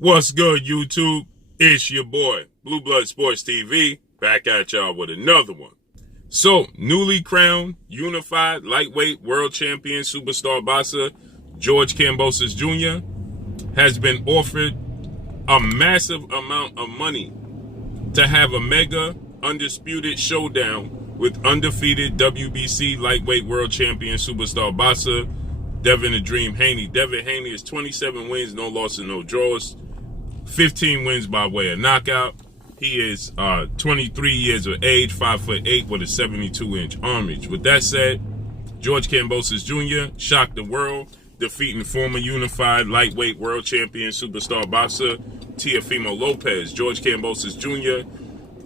What's good, YouTube? It's your boy, Blue Blood Sports TV, back at y'all with another one. So, newly crowned, unified, lightweight world champion superstar boxer George Kambosos Jr. has been offered a massive amount of money to have a mega undisputed showdown with undefeated WBC lightweight world champion superstar boxer Devin "The Dream" Haney. Devin Haney is 27 wins, no losses, no draws. 15 wins by way of knockout. He is 23 years of age, 5'8", with a 72-inch arm reach. With that said, George Kambosos Jr. shocked the world, defeating former unified lightweight world champion superstar boxer Teofimo Lopez. George Kambosos Jr.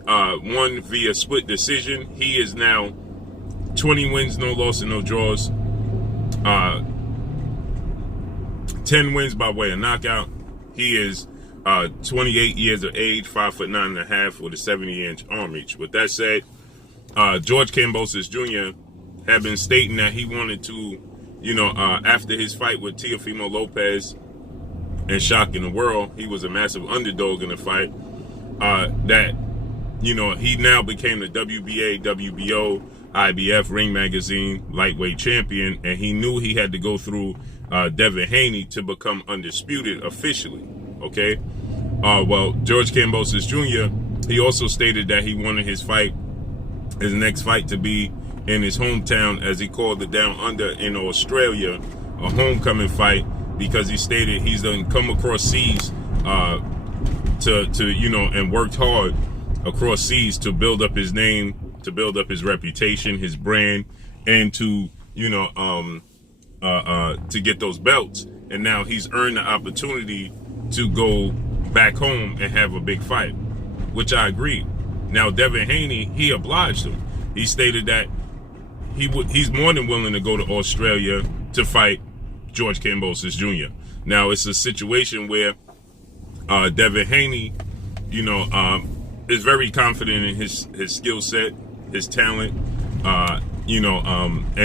Won via split decision. He is now 20 wins, no losses, no draws. 10 wins by way of knockout. He is 28 years of age, 5'9.5", with a 70-inch arm reach. With that said, George Kambosos Jr. had been stating that he wanted to, after his fight with Teofimo Lopez and shocking the world, he was a massive underdog in the fight, that, he now became the WBA, WBO, IBF, Ring Magazine lightweight champion, and he knew he had to go through Devin Haney to become undisputed officially. Okay. Well, George Kambosos Jr., he also stated that he wanted his next fight to be in his hometown, as he called it, down under in Australia, a homecoming fight, because he stated he's done come across seas and worked hard across seas to build up his name, to build up his reputation, his brand, and to get those belts. And now he's earned the opportunity to go back home and have a big fight, which I agree. Now, Devin Haney, he obliged him. He stated that he's more than willing to go to Australia to fight George Kambosos Jr. Now, it's a situation where Devin Haney, is very confident in his skill set, his talent, and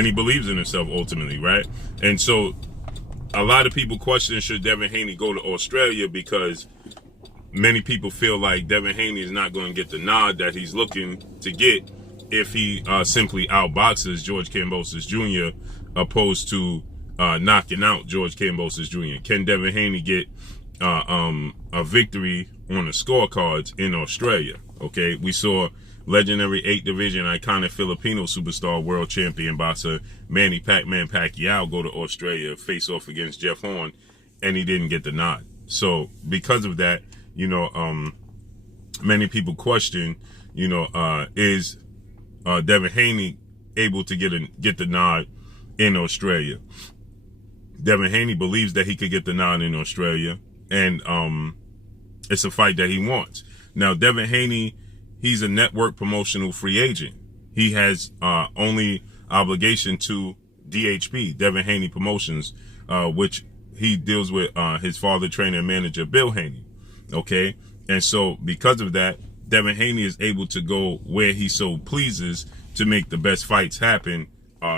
he believes in himself ultimately, right? And so a lot of people question, should Devin Haney go to Australia, because many people feel like Devin Haney is not going to get the nod that he's looking to get if he simply outboxes George Kambosos Jr. opposed to knocking out George Kambosos Jr. Can Devin Haney get a victory on the scorecards in Australia? Okay, we saw legendary 8 division iconic Filipino superstar world champion boxer Manny Pac-Man Pacquiao go to Australia, face off against Jeff Horn, and he didn't get the nod. So because of that, many people question, is Devin Haney able to get the nod in Australia? Devin Haney believes that he could get the nod in Australia, and it's a fight that he wants. Now, Devin Haney, he's a network promotional free agent. He has only obligation to DHP, Devin Haney Promotions, which he deals with his father, trainer, and manager, Bill Haney. Okay? And so because of that, Devin Haney is able to go where he so pleases to make the best fights happen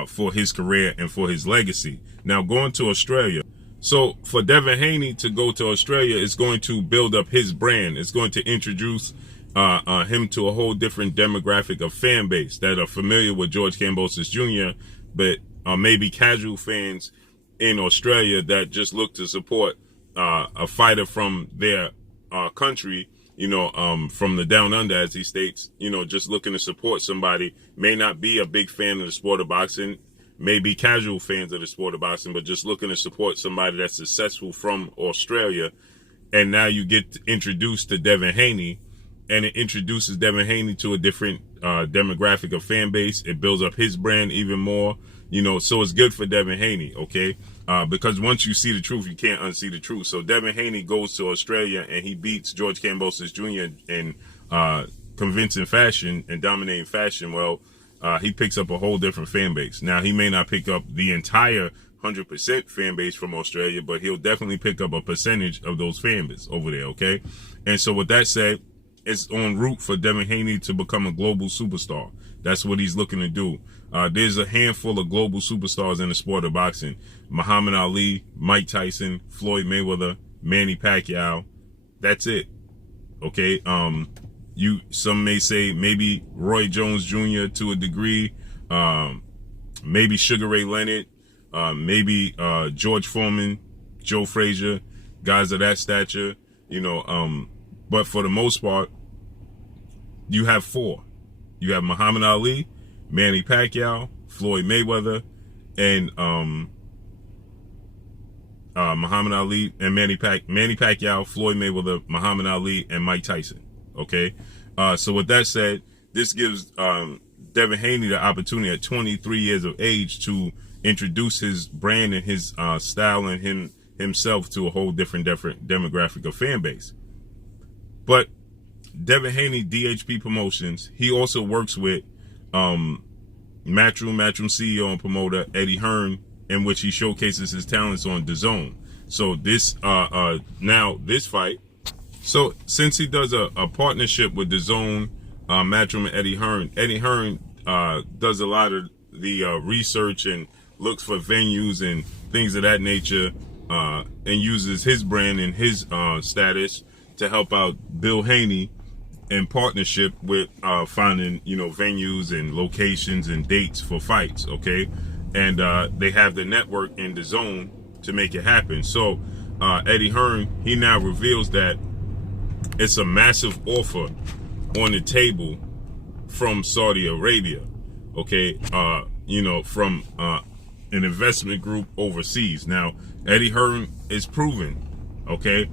for his career and for his legacy. Now, going to Australia. So for Devin Haney to go to Australia, it's going to build up his brand. It's going to introduce him to a whole different demographic of fan base that are familiar with George Kambosos Jr., but maybe casual fans in Australia that just look to support a fighter from their country, from the down under, as he states, just looking to support somebody, may not be a big fan of the sport of boxing, may be casual fans of the sport of boxing, but just looking to support somebody that's successful from Australia. And now you get introduced to Devin Haney, and it introduces Devin Haney to a different demographic of fan base. It builds up his brand even more, so it's good for Devin Haney, okay? Because once you see the truth, you can't unsee the truth. So Devin Haney goes to Australia, and he beats George Kambosos Jr. in convincing fashion and dominating fashion. Well, he picks up a whole different fan base. Now, he may not pick up the entire 100% fan base from Australia, but he'll definitely pick up a percentage of those fan base over there, okay? And so with that said, it's en route for Devin Haney to become a global superstar. That's what he's looking to do. There's a handful of global superstars in the sport of boxing. Muhammad Ali, Mike Tyson, Floyd Mayweather, Manny Pacquiao, That's it. Okay. Some may say maybe Roy Jones Jr. to a degree, maybe Sugar Ray Leonard, maybe George Foreman, Joe Frazier, guys of that stature, but for the most part, you have four. You have Muhammad Ali, Manny Pacquiao, Floyd Mayweather, and Muhammad Ali and Manny Pacquiao, Floyd Mayweather, Muhammad Ali, and Mike Tyson. Okay, so with that said, this gives Devin Haney the opportunity at 23 years of age to introduce his brand and his style and himself to a whole different demographic of fan base. But Devin Haney, DHP Promotions, he also works with Matchroom CEO and promoter Eddie Hearn, in which he showcases his talents on DAZN. So this now this fight. So since he does a partnership with DAZN, Matchroom and Eddie Hearn does a lot of the research and looks for venues and things of that nature, and uses his brand and his status to help out Bill Haney in partnership with finding venues and locations and dates for fights. Okay, and they have the network in DAZN to make it happen. So Eddie Hearn, he now reveals that it's a massive offer on the table from Saudi Arabia. Okay, from an investment group overseas. Now, Eddie Hearn is proven. Okay,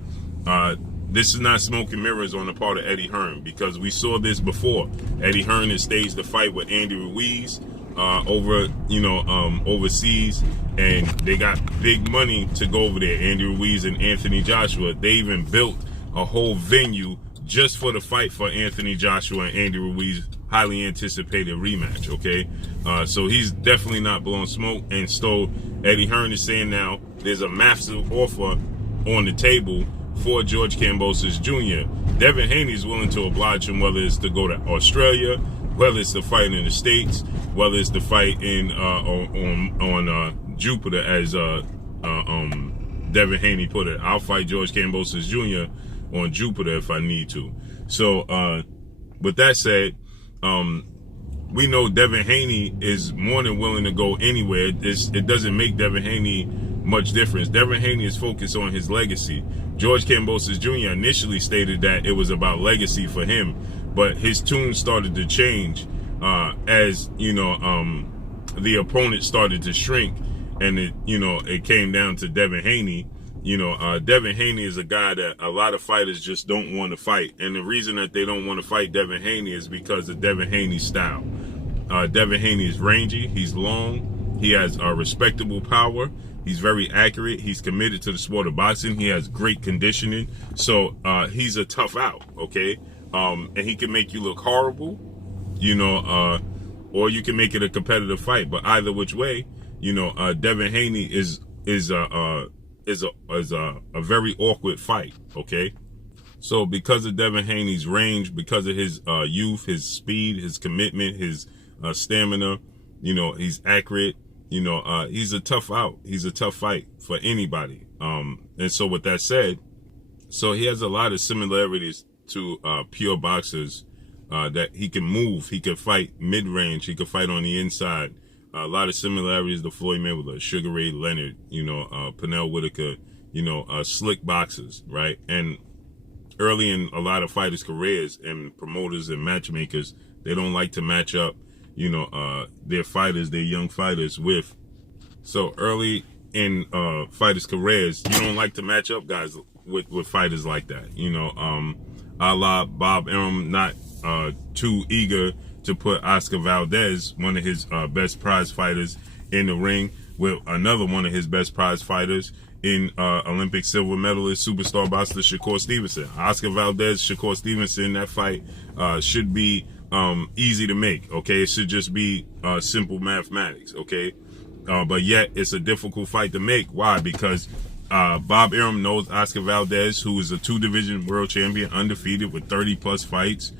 this is not smoke and mirrors on the part of Eddie Hearn, because we saw this before. Eddie Hearn has staged the fight with Andy Ruiz overseas, and they got big money to go over there. Andy Ruiz and Anthony Joshua, they even built a whole venue just for the fight for Anthony Joshua and Andy Ruiz, highly anticipated rematch. Okay, so he's definitely not blowing smoke. And so Eddie Hearn is saying now there's a massive offer on the table for George Kambosos Jr. Devin Haney is willing to oblige him, whether it's to go to Australia, whether it's to fight in the States, whether it's to fight in on Jupiter, as Devin Haney put it. I'll fight George Kambosos Jr. on Jupiter if I need to. So with that said, we know Devin Haney is more than willing to go anywhere. It doesn't make Devin Haney much difference. Devin Haney is focused on his legacy. George Kambosos Jr. initially stated that it was about legacy for him, but his tune started to change as the opponent started to shrink, and it came down to Devin Haney. Devin Haney is a guy that a lot of fighters just don't want to fight, and the reason that they don't want to fight Devin Haney is because of Devin Haney's style. Devin Haney is rangy, he's long, he has respectable power, he's very accurate, he's committed to the sport of boxing, he has great conditioning, so he's a tough out. Okay, and he can make you look horrible, or you can make it a competitive fight. But either which way, Devin Haney is a very awkward fight. Okay, so because of Devin Haney's range, because of his youth, his speed, his commitment, his stamina, he's accurate, he's a tough out. He's a tough fight for anybody. And so with that said, so he has a lot of similarities to pure boxers, that he can move, he can fight mid-range, he can fight on the inside. A lot of similarities to Floyd Mayweather, Sugar Ray Leonard, Pernell Whitaker, slick boxers, right? And early in a lot of fighters' careers, and promoters and matchmakers, they don't like to match up, their fighters, their young fighters with. So early in fighters' careers, you don't like to match up guys with fighters like that, a la Bob Arum, not too eager to put Oscar Valdez, one of his best prize fighters, in the ring with another one of his best prize fighters in Olympic silver medalist, superstar boxer Shakur Stevenson. Oscar Valdez, Shakur Stevenson, that fight should be easy to make. Okay, it should just be simple mathematics. Okay, but yet it's a difficult fight to make. Why? Because Bob Arum knows Oscar Valdez, who is a 2-division world champion, undefeated with 30+ fights.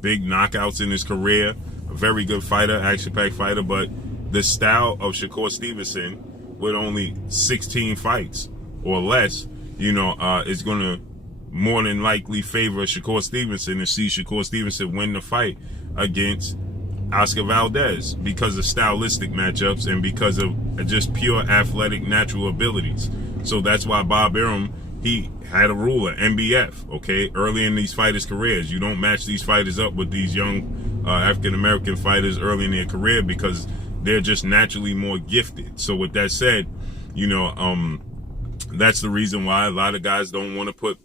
Big knockouts in his career, a very good fighter, action-packed fighter, but the style of Shakur Stevenson with only 16 fights or less, is going to more than likely favor Shakur Stevenson and see Shakur Stevenson win the fight against Oscar Valdez because of stylistic matchups and because of just pure athletic natural abilities. So that's why Bob Arum, he had a rule at MBF, okay? Early in these fighters' careers, you don't match these fighters up with these young African-American fighters early in their career because they're just naturally more gifted. So with that said, you know, that's the reason why a lot of guys don't want to put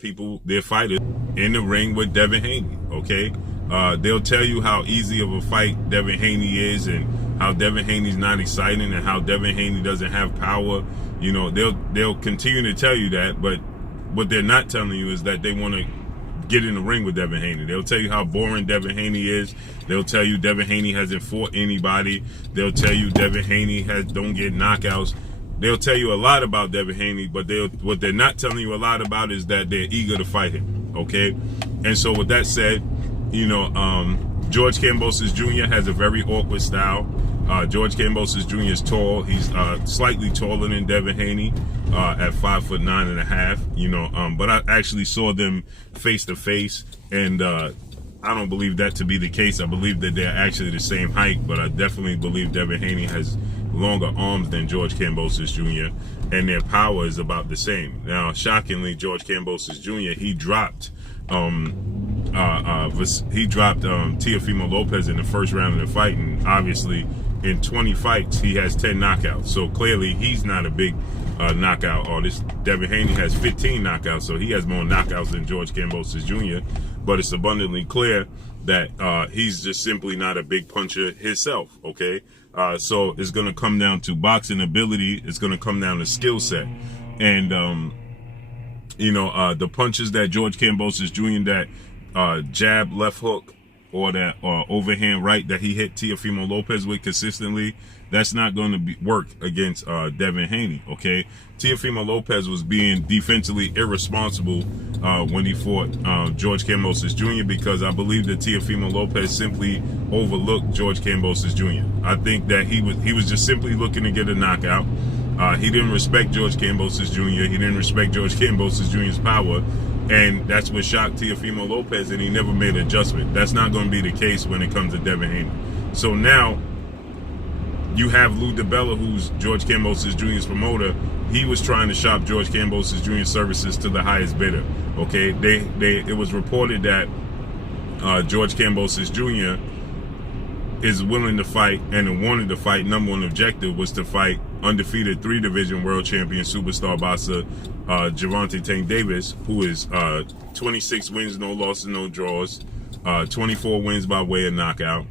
their fighters in the ring with Devin Haney, okay? They'll tell you how easy of a fight Devin Haney is and how Devin Haney's not exciting and how Devin Haney doesn't have power. You know, they'll continue to tell you that, but what they're not telling you is that they want to get in the ring with Devin Haney. They'll tell you how boring Devin Haney is. They'll tell you Devin Haney hasn't fought anybody. They'll tell you Devin Haney don't get knockouts. They'll tell you a lot about Devin Haney, but what they're not telling you a lot about is that they're eager to fight him, okay? And so with that said, you know, George Kambosos Jr. has a very awkward style. George Kambosos Jr. is tall. He's slightly taller than Devin Haney at 5'9.5", you know, but I actually saw them face to face, and I don't believe that to be the case. I believe that they're actually the same height, but I definitely believe Devin Haney has longer arms than George Kambosos Jr., and their power is about the same. Now, shockingly, George Kambosos Jr., he dropped Teofimo Lopez in the first round of the fight, and obviously in 20 fights he has 10 knockouts, so clearly he's not a big knockout artist. Devin Haney has 15 knockouts, so he has more knockouts than George Kambosos Jr., but it's abundantly clear that he's just simply not a big puncher himself, okay? So it's going to come down to boxing ability. It's going to come down to skill set. And, you know, the punches that George Kambosos Jr., that jab, left hook, or that overhand right that he hit Teofimo Lopez with consistently, that's not going to work against Devin Haney, okay? Teofimo Lopez was being defensively irresponsible when he fought George Kambosos Jr. because I believe that Teofimo Lopez simply overlooked George Kambosos Jr. I think that he was just simply looking to get a knockout. He didn't respect George Kambosos Jr. He didn't respect George Kambosos Jr.'s power, and that's what shocked Teofimo Lopez, and he never made an adjustment. That's not going to be the case when it comes to Devin Haney. So now you have Lou DiBella, who's George Kambosos Jr.'s promoter. He was trying to shop George Kambosos Jr.'s services to the highest bidder. Okay, it was reported that George Kambosos Jr. is willing to fight and wanted to fight. Number one objective was to fight undefeated 3-division world champion superstar boxer Gervonta Tank Davis, who is 26 wins, no losses, no draws, 24 wins by way of knockout,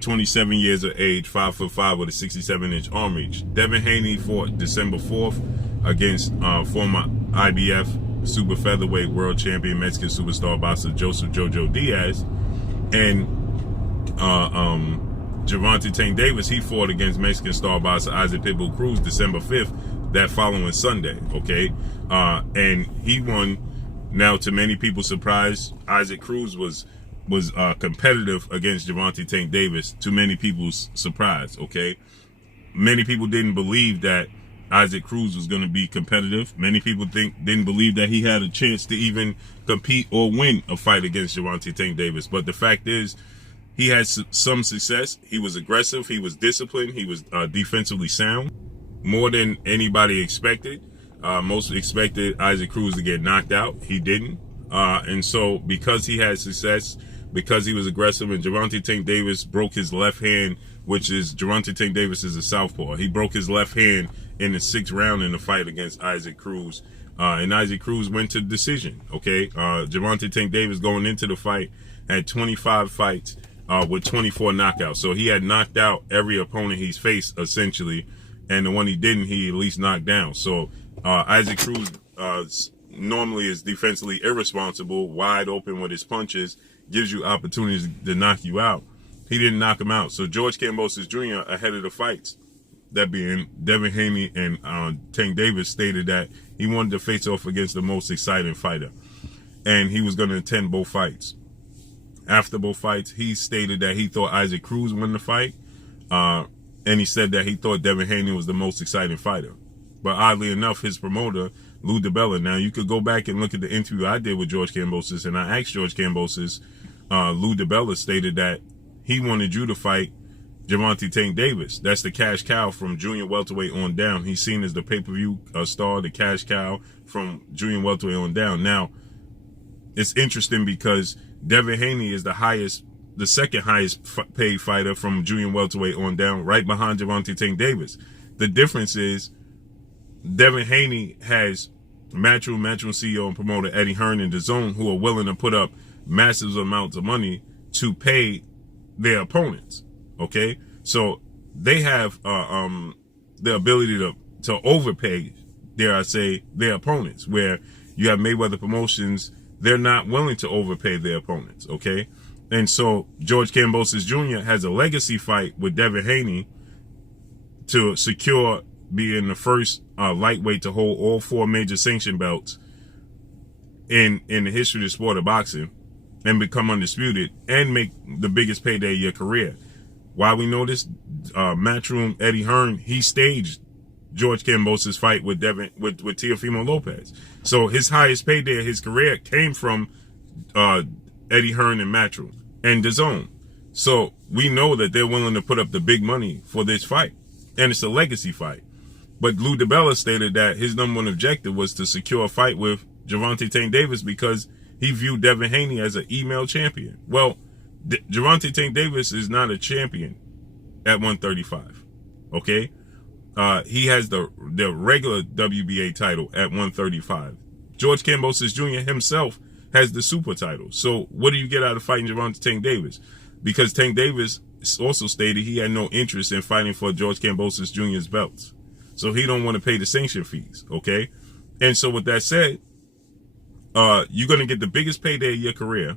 27 years of age, 5'5" with a 67-inch arm reach. Devin Haney fought December 4th against former IBF super featherweight world champion Mexican superstar boxer Joseph Jojo Diaz, and Gervonta Tank Davis, he fought against Mexican star boxer Isaac Pitbull Cruz December 5th, that following Sunday, okay? And he won. Now, to many people's surprise, Isaac Cruz was competitive against Gervonta Tank Davis, to many people's surprise, okay? Many people didn't believe that Isaac Cruz was going to be competitive. Many people didn't believe that he had a chance to even compete or win a fight against Gervonta Tank Davis. But the fact is, he had some success. He was aggressive. He was disciplined. He was defensively sound, more than anybody expected. Most expected Isaac Cruz to get knocked out. He didn't. And so because he had success, because he was aggressive, and Gervonta Tank Davis broke his left hand, which is, Gervonta Tank Davis is a southpaw. He broke his left hand in the 6th round in the fight against Isaac Cruz. And Isaac Cruz went to decision, okay? Gervonta Tank Davis going into the fight had 25 fights with 24 knockouts. So he had knocked out every opponent he's faced, essentially. And the one he didn't, he at least knocked down. So Isaac Cruz normally is defensively irresponsible, wide open with his punches, gives you opportunities to knock you out. He didn't knock him out. So George Kambosos Jr., ahead of the fights, that being Devin Haney and Tank Davis, stated that he wanted to face off against the most exciting fighter, and he was going to attend both fights. After both fights, he stated that he thought Isaac Cruz won the fight, and he said that he thought Devin Haney was the most exciting fighter. But oddly enough, his promoter Lou DiBella. Now, you could go back and look at the interview I did with George Kambosos, and I asked George Kambosos, Lou DiBella stated that he wanted you to fight Gervonta Tank Davis. That's the cash cow from junior welterweight on down. He's seen as the pay-per-view star, the cash cow from junior welterweight on down. Now, it's interesting because Devin Haney is the second highest paid fighter from junior welterweight on down, right behind Gervonta Tank Davis. The difference is Devin Haney has Matchroom CEO and promoter Eddie Hearn and DAZN, who are willing to put up massive amounts of money to pay their opponents. Okay, so they have the ability to overpay, dare I say, their opponents. Where you have Mayweather Promotions, they're not willing to overpay their opponents. Okay, and so George Kambosos Jr. has a legacy fight with Devin Haney to secure being the first lightweight to hold all 4 major sanction belts in the history of the sport of boxing, and become undisputed and make the biggest payday of your career. Why we know this? Matchroom Eddie Hearn, he staged George Kambosos' fight with Teofimo Lopez. So his highest payday of his career came from Eddie Hearn and Matchroom and DAZN. So we know that they're willing to put up the big money for this fight, and it's a legacy fight. But Lou DiBella stated that his number 1 objective was to secure a fight with Gervonta Tank Davis because he viewed Devin Haney as an email champion. Well, Gervonta Tank Davis is not a champion at 135. Okay, he has the regular WBA title at 135. George Kambosos Jr. himself has the super title. So what do you get out of fighting Gervonta Tank Davis? Because Tank Davis also stated he had no interest in fighting for George Kambosos Jr.'s belts. So he don't want to pay the sanction fees. Okay, and so with that said, you're going to get the biggest payday of your career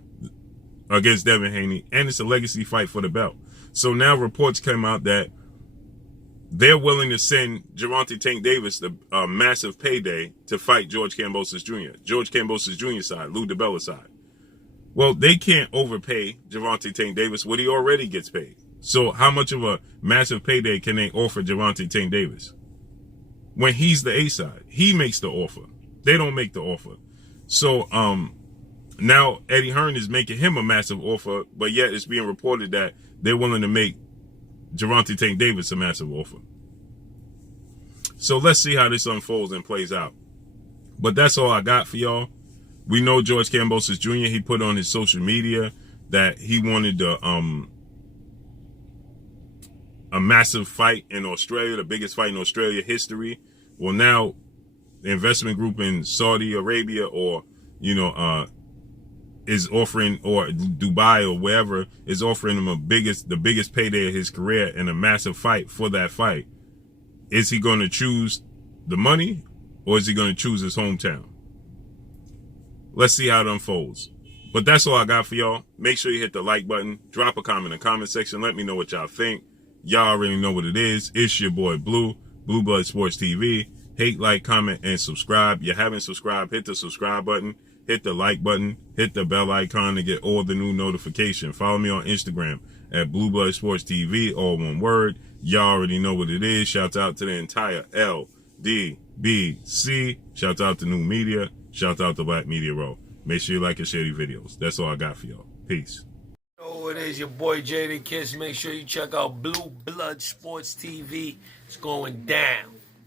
against Devin Haney, and it's a legacy fight for the belt. So now reports come out that they're willing to send Gervonta Tank Davis the massive payday to fight George Kambosos Jr. George Kambosos Jr. side, Lou DiBella side. Well, they can't overpay Gervonta Tank Davis what he already gets paid. So how much of a massive payday can they offer Gervonta Tank Davis? When he's the A side, he makes the offer. They don't make the offer. So now Eddie Hearn is making him a massive offer, but yet it's being reported that they're willing to make Gervonta Tank Davis a massive offer. So let's see how this unfolds and plays out. But that's all I got for y'all. We know George Kambosos Jr., he put on his social media that he wanted a massive fight in Australia, the biggest fight in Australia history. Well, now the investment group in Saudi Arabia or, is offering, or Dubai or wherever, is offering him the biggest payday of his career and a massive fight for that fight. Is he going to choose the money or is he going to choose his hometown? Let's see how it unfolds. But that's all I got for y'all. Make sure you hit the like button. Drop a comment in the comment section. Let me know what y'all think. Y'all already know what it is. It's your boy Blue Blood Sports TV. Hate, like, comment, and subscribe. You haven't subscribed, hit the subscribe button. Hit the like button. Hit the bell icon to get all the new notifications. Follow me on Instagram at Blue Blood Sports TV, all one word. Y'all already know what it is. Shout out to the entire LDBC. Shout out to New Media. Shout out to Black Media Row. Make sure you like and share these videos. That's all I got for y'all. Peace. Oh, it is your boy Jada Kiss. Make sure you check out Blue Blood Sports TV. It's going down.